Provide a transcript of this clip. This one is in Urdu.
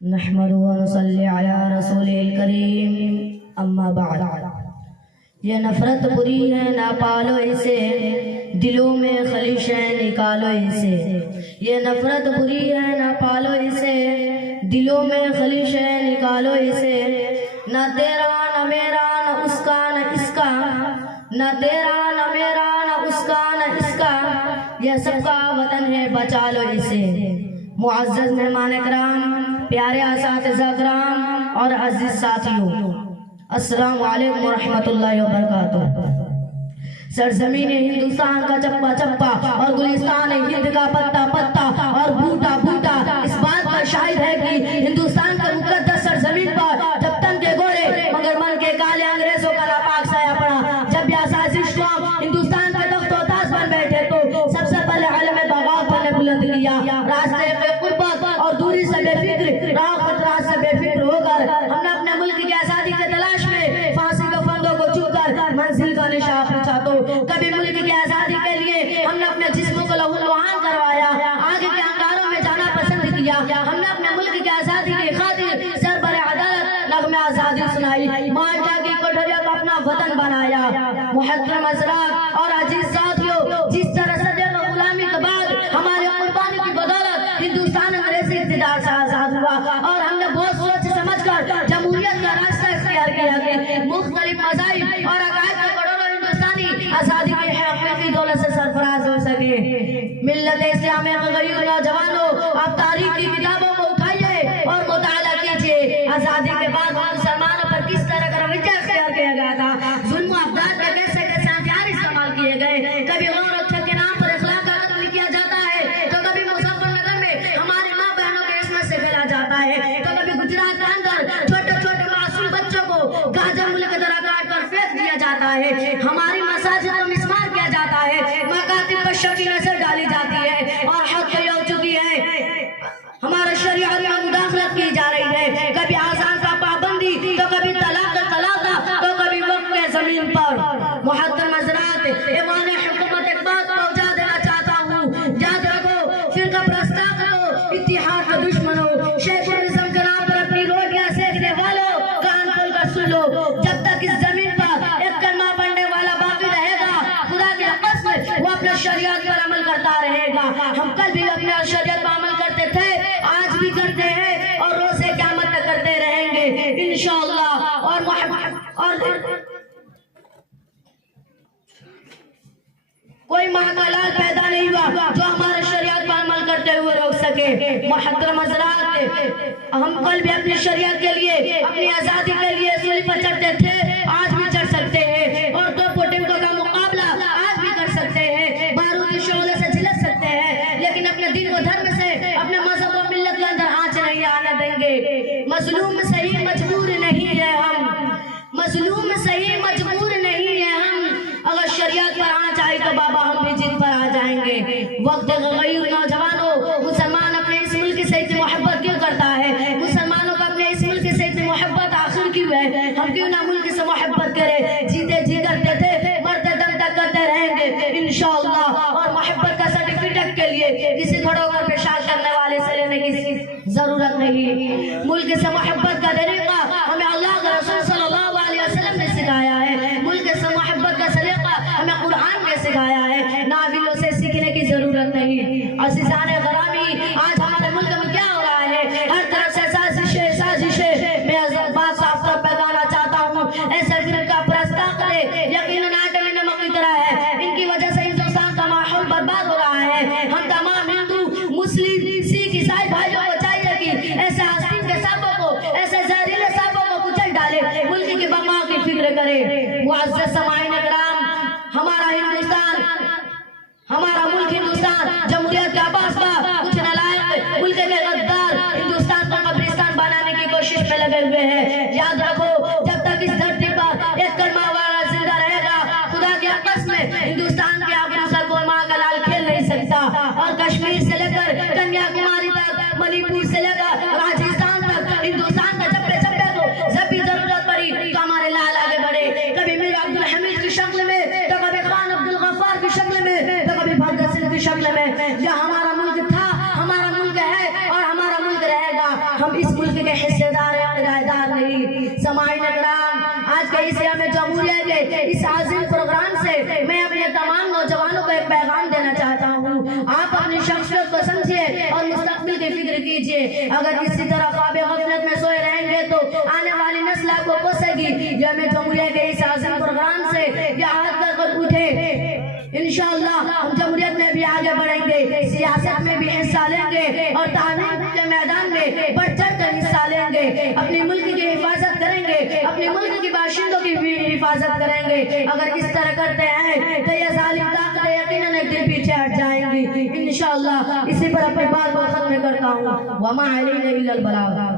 نحمد و نصلی علی رسول الکریم اما بعد۔ یہ نفرت بری ہے نہ پالو اسے، دلوں میں خلیشیں نکالو اسے۔ یہ نفرت بری ہے نہ پالو اسے، دلوں میں خلیشیں نکالو اسے۔ نہ تیرا نہ میرا نہ اس کا نہ اس کا، نہ تیرا نہ میرا نہ اس کا نہ اس کا، یہ سب کا وطن ہے بچا لو اسے۔ معزز مہمان کرام، پیارے اساتذہ کرام اور عزیز ساتھیوں، السلام علیکم ورحمۃ اللہ وبرکاتہ۔ سرزمین ہندوستان کا چپا چپا اور گلستان ہند کا پتا پتا اور بوٹا بوٹا اس بات پر شاہد ہے کہ ہندوستان کا مقدس سرزمین پر جب تن کے گورے مگر من کے کالے انگریزوں کا ناپاک سایہ پڑا، جب یہ سازش قوم ہندوستان کا تخت و تاج پر بیٹھے تو سب سے پہلے علم بغاوت نے بلند کیا۔ راستے پہ قربت اور دوری سے بے فکر، راہ خطرات سے بے فکر ہو کر ہم نے اپنے ملک کی آزادی کے تلاش میں پھانسی کے پھندوں کو چوم کر منزل کا نشاں پوچھا تو کبھی ملک کی آزادی کے لیے ہم نے اپنے جسموں کو لہو لہان کروایا، آگے کے انگاروں میں جانا پسند کیا۔ ہم نے اپنے ملک کی آزادی کی خاطر سربر عدالت نغمہ آزادی سنائی، مارچا کی کوٹھریوں کو اپنا وطن بنایا۔ محترم حضرات اور عزیز ساتھیوں، جس طرح صدیوں غلامی کے بعد ہمارے قربانی کی بدولت ہندوستان انگریزی اقتدار سے آزاد ہوا اور ہم نے بہت سوچ سمجھ کر جمہوریت کا راستہ اختیار کیا کہ مختلف مذاہب اور عقائد کے کروڑوں ہندوستانی آزادی کی حقیقی دولت سے سرفراز ہو سکے۔ ملت اسلامی کے غریب نوجوانوں، آپ تاریخ کی کتابوں کو اٹھائیے اور مطالعہ کیجیے۔ آزادی کے بعد مسلمانوں پر کس طرح کا رویہ اختیار کیا گیا تھا، ظلم و ابداد میں کیسے کیسے ہتھیار استعمال کیے گئے، کبھی غور و خوض کے نام پر اخلاق کا قتل کیا جاتا ہے تو کبھی مظفر نگر میں ہماری ماں بہنوں کے عصمت سے پھیلا جاتا ہے تو کبھی گجرات کے اندر چھوٹے چھوٹے معصوم بچوں کو گاجر ملک کی طرح کاٹ کر پھینک دیا جاتا ہے، ہماری مساجد کو مسمار کیا جاتا ہے، مکاتب پر شکی نظر ڈالی جاتی ہے اور حد کئی ہو چکی ہے، ہمارا شریعت میں مداخلت کی جا رہی ہے، کبھی آزان کا پابندی تو کبھی طلاق تو کبھی وقف کے زمین پر۔ محترم حضرات، ایوان حکومت ایک بات پہنچا دینا چاہتا ہوں، یاد رکھو فرقہ پرستان کو اتحاد کا دشمن ہو، سیکولرزم کے نام پر اپنی روٹیاں سیکنے والوں کان کھول کر سن لو، جب تک اس زمین پر ایک کلمہ پڑھنے والا باقی رہے گا خدا کے قسم وہ اپنے شریعت پر عمل کرتا رہے گا۔ ہم کل بھی اپنے شریعت پر عمل کرتے تھے، آج بھی کرتے ہیں اور روز قیامت تک کرتے رہیں گے انشاءاللہ۔ اور کوئی محتالات پیدا نہیں ہوا جو ہمارے شریعت پر عمل کرتے ہوئے روک سکے۔ محترم حضرات، ہم کل بھی اپنی شریعت کے لیے، اپنی آزادی کے لیے سولی پر چڑھتے تھے، آج بھی چڑھ سکتے ہیں اور دو پوٹنکوں کا مقابلہ آج بھی کر سکتے ہیں، بارودی شعلے سے جھلس سکتے ہیں، لیکن اپنے دین و دھرم سے، اپنے مذہب و ملت کے اندر آنچ نہیں آنے دیں گے۔ مظلوم صحیح مجبور نہیں ہے ہم، مظلوم صحیح مجبور نہیں ہے ہم، اگر شریعت پر آنا چاہے تو بابا ہم بھی جن پر آ جائیں گے۔ وقت غیر نوجوانوں، مسلمان اپنے اس ملک سے اتنی محبت کیوں کرتا ہے؟ مسلمانوں کو اپنے اس ملک سے اتنی محبت آخر کیوں ہے؟ ہم کیوں نہ ملک سے محبت کرے؟ جیتے جی کرتے تھے، مرتے دم تک کرتے رہیں گے انشاءاللہ۔ اور محبت کا سرٹیفکیٹ کے لیے کسی کھڑوں پر پیشاب کرنے والے سے لینے کی ضرورت نہیں۔ ملک سے محبت کا طریقہ ہمیں اللہ کے رسول صلی اللہ علیہ وسلم نے سکھایا ہے، ملک سے محبت کا سلیقہ ہمیں قرآن نے سکھایا ہے، ناولوں سے سیکھنے کی ضرورت نہیں۔ عزیزان گرامی، آج ہمارے ملک میں کیا ہو رہا ہے؟ ہر طرف سے سازشیں، میں بات صاف طور پہ کہنا چاہتا ہوں، ایسے فرقہ پرست کرے یقیناً آٹے میں نمک کی طرح ہے، ان کی وجہ سے ہندوستان کا ماحول برباد ہو رہا ہے۔ ہم تمام ہندو، مسلم، سکھ، عیسائی بھائیوں کو چاہیے کہ ایسے آستین کے سانپوں کو، ایسے زہریلے سانپوں کو کچل ڈالے، ملک کی بقا کی فکر کرے۔ معزز سامعین کرام، ہمارا ہندوستان، ہمارا ملک ہندوستان جمہوریت کا باسطہ کچھ نالائق ملک کے غدار ہندوستان کو قبرستان بنانے کی کوشش میں لگے ہوئے ہیں۔ یاد رکھو، جب تک اس دھرتی پر ایک کلمہ والا زندہ رہے گا خدا کی قسم ہندوستان کے آبرو سے کوئی ماں کا لال کھیل نہیں سکتا۔ اور کشمیر سے لے کر کنیا کماری تک، منی پور سے لے کر راجستھان تک، ہندوستان کا چپے چپے کو جب بھی ضرورت پڑی تو ہمارے لال آگے بڑھے، کبھی میر عبدالحمید کی شکل میں تو کبھی خان عبدالغفار کی شکل میں تو کبھی بھگت سنگھ کی شکل میں۔ یہ ہمارا ملک تھا، ہمارا ملک ہے اور ہمارا ملک رہے گا۔ ہم اس ملک کے حصے دار ہیں، کرایہ دار نہیں۔ سامعین اکرام، آج کے اس یوم جمہوریہ کے اس عظیم پروگرام سے میں اپنے تمام نوجوانوں کو ایک پیغام دینا چاہتا ہوں۔ آپ اپنی شخصیت کو سمجھیے اور مستقبل کی فکر کیجیے۔ اگر اسی طرح خواب غفلت میں سوئے رہیں گے تو آنے والی نسل آپ کو کوسے گی۔ یوم جمہوریہ کے اس عظیم پروگرام سے یاد کر اٹھے، انشاءاللہ ہم جمہوریت میں بھی آگے بڑھیں گے، سیاست میں بھی حصہ لیں گے اور تعلیم کے میدان میں بڑھ چڑھ کر حصہ لیں گے۔ اپنے ملک کی حفاظت کریں گے، اپنے ملک کی باشندوں کی بھی حفاظت کریں گے۔ اگر اس طرح کرتے ہیں تو یہ ظالم طاقتیں یقیناً ایک دن پیچھے ہٹ جائیں گی۔ انشاءاللہ اسی پر اپنی بات کو ختم کرتا ہوں۔ وما علینا الا البلاغ۔